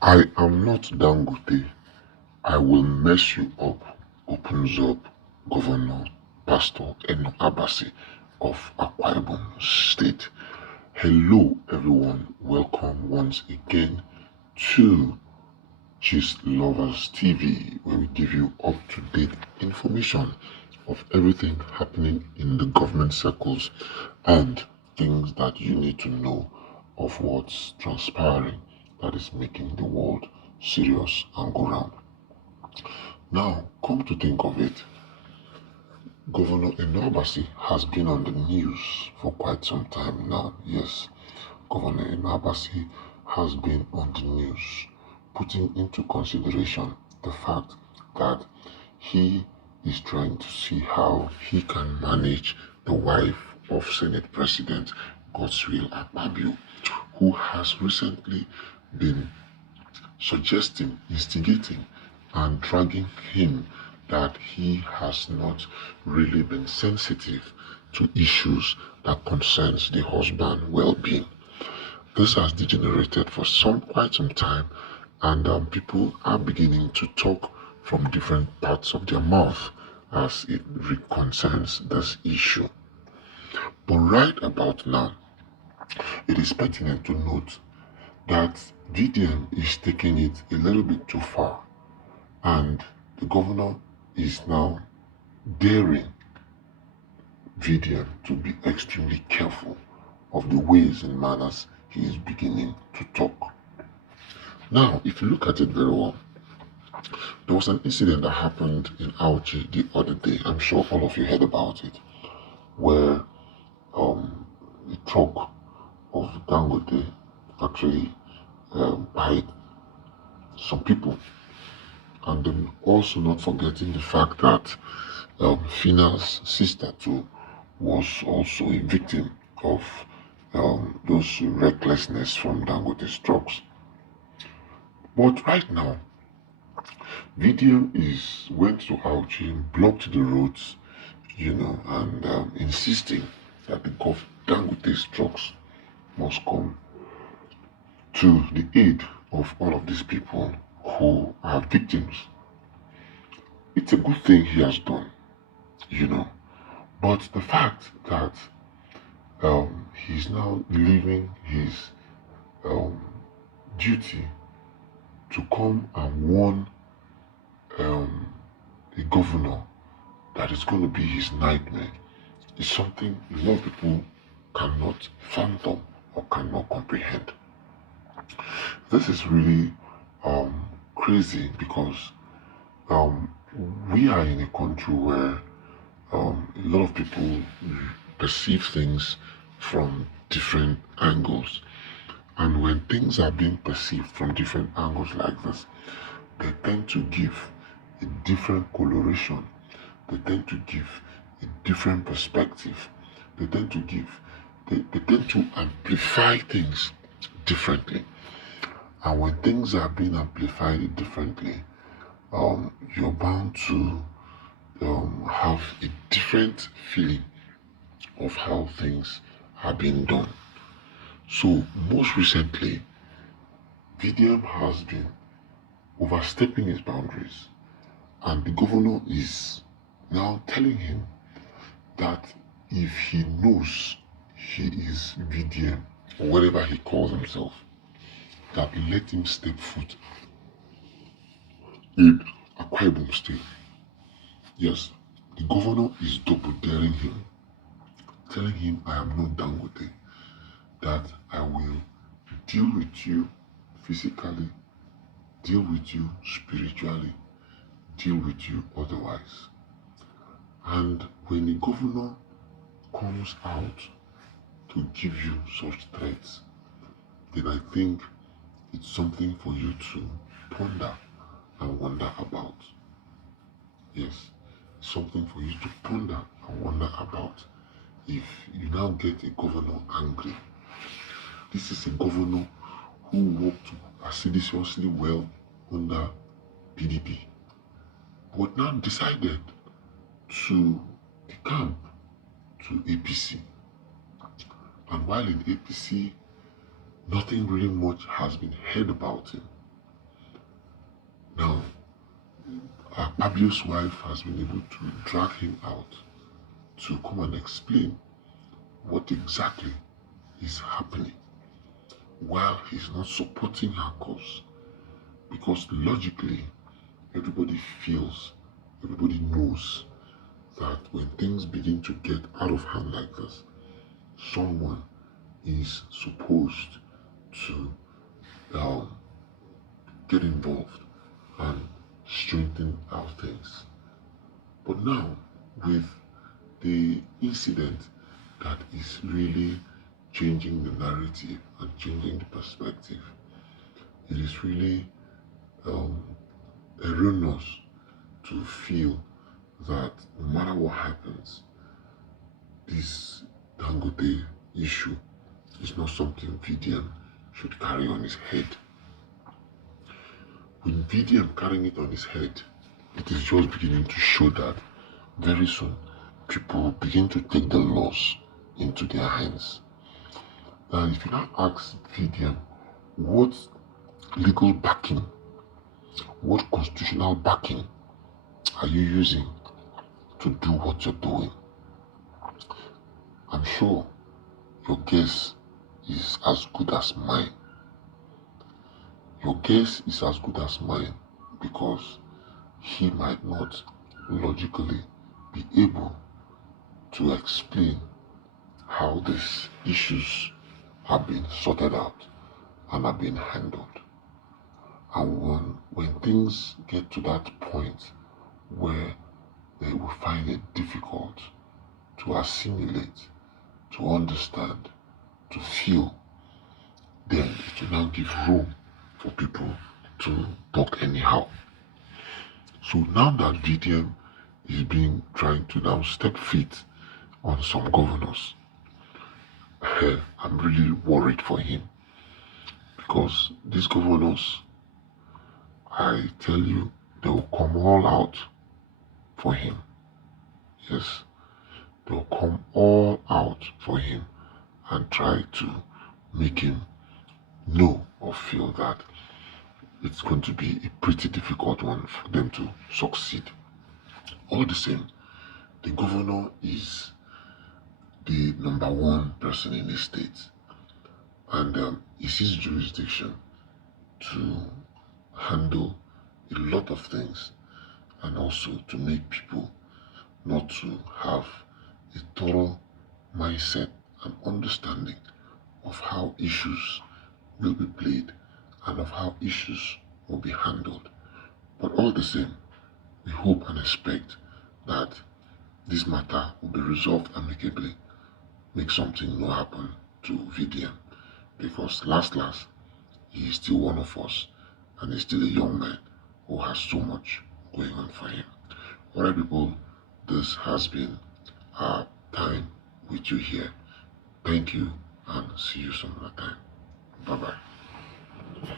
I am not Dangote. I will mess you up, opens up Governor Pastor Enoabasi of Akwa Ibom State. Hello everyone, welcome once again to Gist Lovers TV, where we give you up-to-date information of everything happening in the government circles and things that you need to know of what's transpiring that is making the world serious and go round. Now, come to think of it, Governor Enoabasi has been on the news for quite some time now. Yes, Governor Enoabasi has been on the news, putting into consideration the fact that he is trying to see how he can manage the wife of Senate President Godswill Akpabio, who has recently been suggesting, instigating, and dragging him that he has not really been sensitive to issues that concerns the husband well-being. This has degenerated for quite some time, and people are beginning to talk from different parts of their mouth as it concerns this issue. But right about now, it is pertinent to note that VDM is taking it a little bit too far, and the governor is now daring VDM to be extremely careful of the ways and manners he is beginning to talk. Now, if you look at it very well, there was an incident that happened in Auchi the other day. I'm sure all of you heard about it, where a truck of Dangote actually by some people, and then also not forgetting the fact that Fina's sister too was also a victim of those recklessness from Dangote's trucks. But right now, VDM is went to Auchi, blocked the roads, and insisting that the Dangote's trucks must come to the aid of all of these people who are victims. It's a good thing he has done, you know. But the fact that he's now leaving his um, duty to come and warn um, a governor that is going to be his nightmare is something a lot of people cannot fathom or cannot comprehend. This is really crazy because um, we are in a country where a lot of people perceive things from different angles. And when things are being perceived from different angles like this, they tend to give a different coloration. They tend to give a different perspective. They tend to give, they tend to amplify things differently. And when things are being amplified differently, you're bound to have a different feeling of how things are being done. So most recently, VDM has been overstepping his boundaries, and the governor is now telling him that if he knows he is VDM or whatever he calls himself, that let him step foot in Akwa Ibom State. Yes, the governor is double daring him, telling him I am not Dangote, that I will deal with you physically, deal with you spiritually, deal with you otherwise. And when the governor comes out to give you such threats, then I think it's something for you to ponder and wonder about. Yes, something for you to ponder and wonder about. If you now get a governor angry, this is a governor who worked assiduously well under PDP, but now decided to decamp to APC. And while in APC, nothing really much has been heard about him. Fabio's wife has been able to drag him out to come and explain what exactly is happening while he's not supporting her cause. Because logically, everybody feels, everybody knows that when things begin to get out of hand like this, someone is supposed to get involved and strengthen our things. But now, with the incident that is really changing the narrative and changing the perspective, it is really erroneous to feel that no matter what happens, this Dangote issue is not something VDM should carry on his head. With VDM carrying it on his head, it is just beginning to show that very soon people will begin to take the laws into their hands. And if you now ask VDM, what legal backing, what constitutional backing are you using to do what you're doing? I'm sure your guess is as good as mine. Your guess is as good as mine because he might not logically be able to explain how these issues have been sorted out and have been handled. And when things get to that point where they will find it difficult to assimilate, to understand, to feel, then it will now give room for people to talk anyhow. So now that VDM is trying to now step feet on some governors, I'm really worried for him because these governors, I tell you, they will come all out for him. Yes, they will come all out for him and try to make him know or feel that it's going to be a pretty difficult one for them to succeed. All the same, the governor is the number one person in the state, and it's his jurisdiction to handle a lot of things and also to make people not to have a thorough mindset and understanding of how issues will be played and of how issues will be handled. But all the same, we hope and expect that this matter will be resolved amicably, make something no happen to VDM, because last, he is still one of us and he's still a young man who has so much going on for him. Alright people, this has been our time with you here. Thank you and see you some other time. Bye bye.